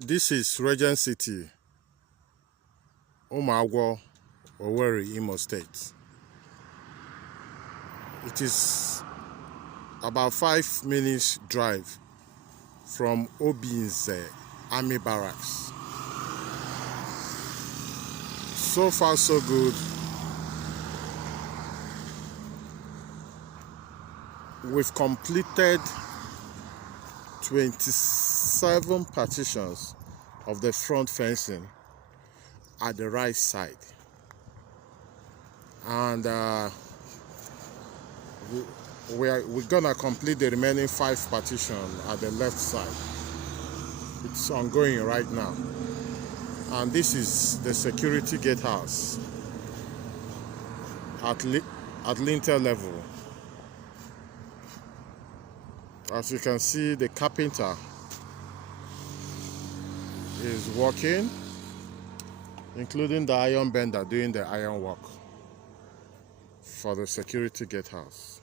This is Regent City Umuagwo, Owerri, Imo State. It is about 5 minutes drive from Obinze Army Barracks. So far so good. We've completed 27 partitions of the front fencing at the right side, and we're gonna complete the remaining 5 partitions at the left side. It's ongoing right now, and this is the security gatehouse at lintel level. As you can see, the carpenter is working, including the iron bender doing the iron work for the security gatehouse.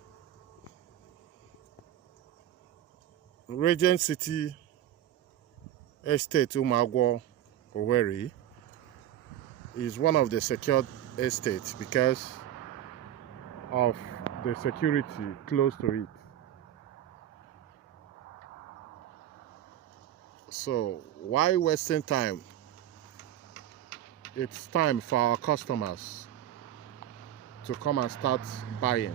Regent City Estate Umuagwo, Owerri is one of the secured estates because of the security close to it. So why wasting time? It's time for our customers to come and start buying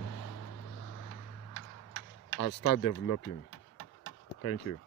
and start developing. Thank you.